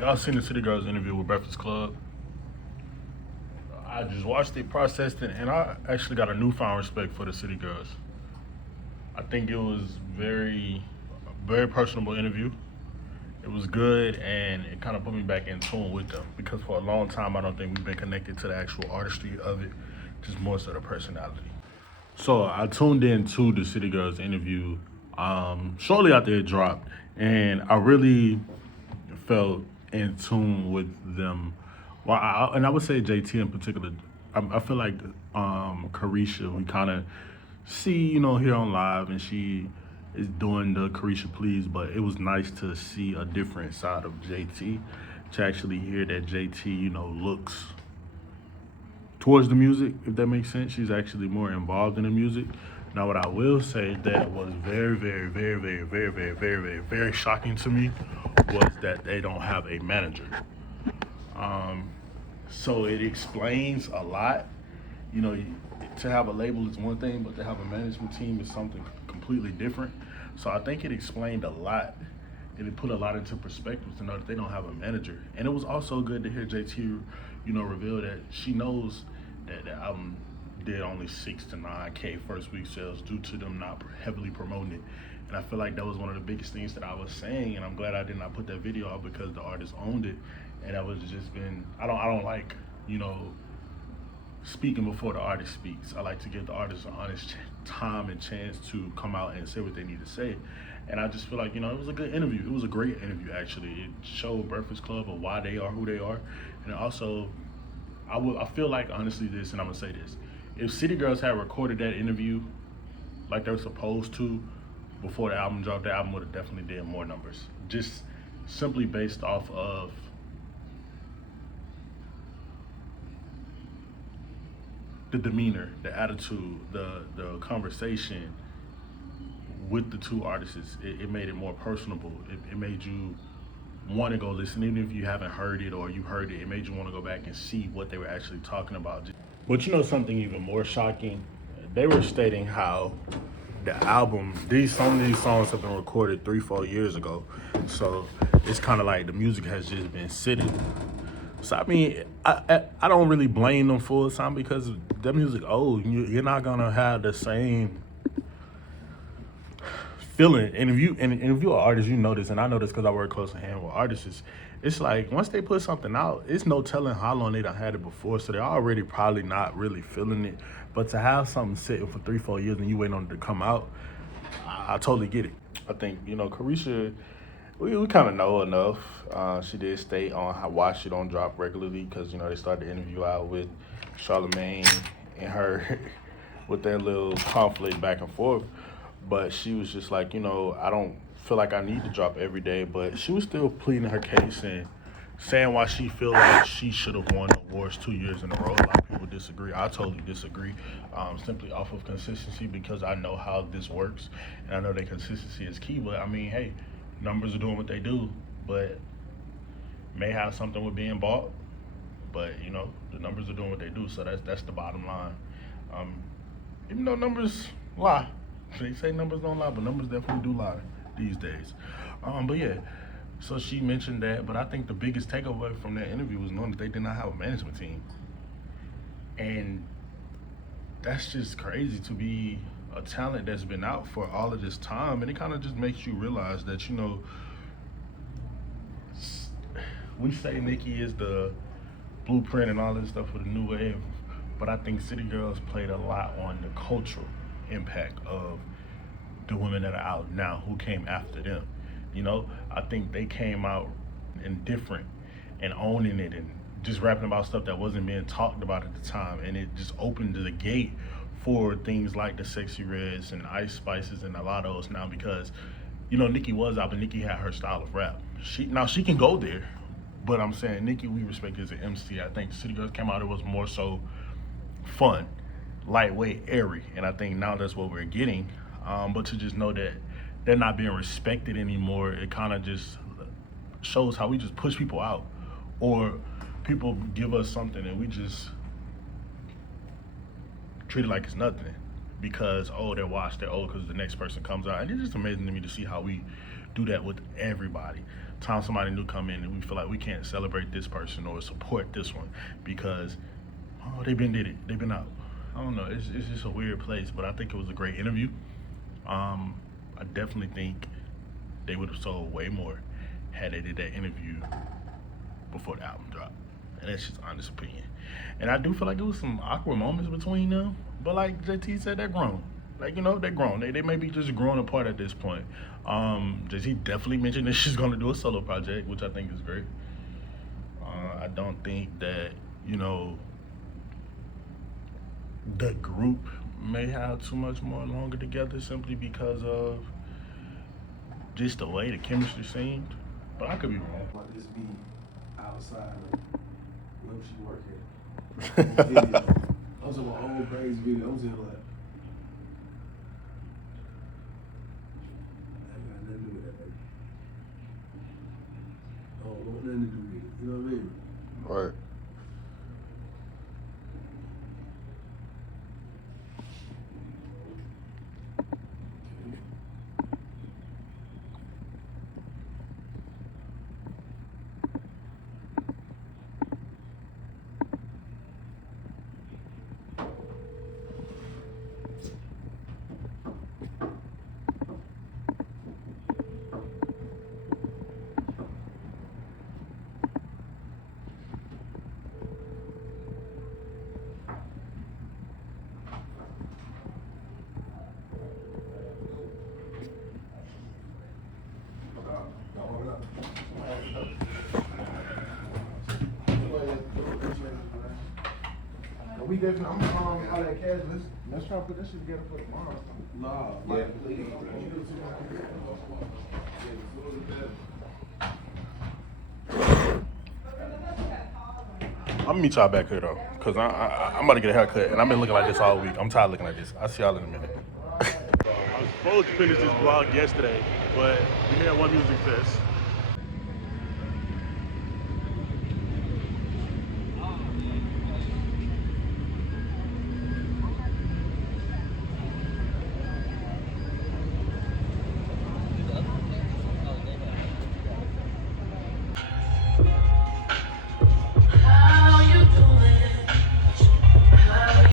Y'all seen the City Girls interview with Breakfast Club? I just watched it, processed it, and I actually got a newfound respect for the City Girls. I think it was very personable interview. It was good, and it kind of put me back in tune with them because for a long time I don't think we've been connected to the actual artistry of it, just more so the personality. So I tuned in to the City Girls interview shortly after it dropped, and I really felt in tune with them. Well, and I would say JT in particular. I feel like Carisha, we kind of see, here on live, and she is doing the Carisha Please, but it was nice to see a different side of JT, to actually hear that JT, looks towards the music, if that makes sense. She's actually more involved in the music. Now, what I will say that was very shocking to me was that they don't have a manager. So it explains a lot. You know, to have a label is one thing, but to have a management team is something completely different. So I think it explained a lot, and it put a lot into perspective to know that they don't have a manager. And it was also good to hear JT, reveal that she knows that the album did only 6 to 9K first week sales due to them not heavily promoting it. And I feel like that was one of the biggest things that I was saying, and I'm glad I did not put that video out because the artist owned it. And that was just been, I don't like, speaking before the artist speaks. I like to give the artist an honest time and chance to come out and say what they need to say. And I just feel like, it was a good interview. It was a great interview, actually. It showed Breakfast Club of why they are who they are. And also, I feel like, honestly, this, and I'm going to say this. If City Girls had recorded that interview like they were supposed to before the album dropped, the album would have definitely did more numbers. Just simply based off of the demeanor, the attitude, the conversation with the two artists. It made it more personable. It made you want to go listen, even if you haven't heard it or you heard it. It made you want to go back and see what they were actually talking about. But something even more shocking? They were stating how the album, some of these songs have been recorded 3-4 years ago. So it's kind of like the music has just been sitting. So I mean, I don't really blame them full time because that music old. You're not gonna have the same feeling. And if you're an artist, you know this, and I know this because I work close to hand with artists. It's like once they put something out, it's no telling how long they done had it before, so they're already probably not really feeling it. But to have something sitting for 3-4 years and you waiting on it to come out, I totally get it. I think Carisha, we kind of know enough. She did state on why she don't drop regularly because they started the interview out with Charlamagne and her with their little conflict back and forth. But she was just like, I don't feel like I need to drop every day. But she was still pleading her case and saying why she feel like she should have won awards 2 years in a row. A lot of people disagree. I totally disagree. Simply off of consistency because I know how this works and I know that consistency is key. But I mean, hey, numbers are doing what they do, but may have something with being bought. But the numbers are doing what they do, so that's the bottom line. Even though numbers lie, they say numbers don't lie, but numbers definitely do lie these days. But yeah, so she mentioned that, but I think the biggest takeaway from that interview was knowing that they did not have a management team, and that's just crazy to be a talent that's been out for all of this time, and it kind of just makes you realize that we say Nicki is the blueprint and all this stuff for the new wave, but I think City Girls played a lot on the cultural impact of the women that are out now who came after them. I think they came out and different and owning it and just rapping about stuff that wasn't being talked about at the time, and it just opened the gate for things like the Sexy Reds and Ice Spices and a lot of those now because Nicki was out, but Nicki had her style of rap. She can go there, but I'm saying Nicki we respect as an MC. I think City Girls came out, it was more so fun, lightweight, airy, and I think now that's what we're getting. But to just know that they're not being respected anymore, it kind of just shows how we just push people out, or people give us something and we just treat it like it's nothing because they're washed, they're old because the next person comes out, and it's just amazing to me to see how we do that with everybody. time somebody new come in and we feel like we can't celebrate this person or support this one because they they've been out. I don't know. It's just a weird place, but I think it was a great interview. I definitely think they would have sold way more had they did that interview before the album dropped. And that's just honest opinion. And I do feel like there was some awkward moments between them, but like JT said, they're grown. Like, they're grown. They may be just growing apart at this point. JT definitely mentioned that she's gonna do a solo project, which I think is great. I don't think that, the group may have too much more longer together simply because of just the way the chemistry seemed. But I could be wrong. Like this be outside of where she work at. Video. I'm talking about old crazy video. I'm saying like, that got nothing to do with that, baby. Oh, want nothing to do with it. You know what I mean? Right. We definitely, I'm calling all that cash. Let's try to put that shit together for tomorrow. Nah, yeah, please. I'm gonna meet y'all back here though, cause I'm about to get a haircut, and I've been looking like this all week. I'm tired of looking like this. I'll see y'all in a minute. I was supposed to finish this vlog yesterday, but we had One Music Fest.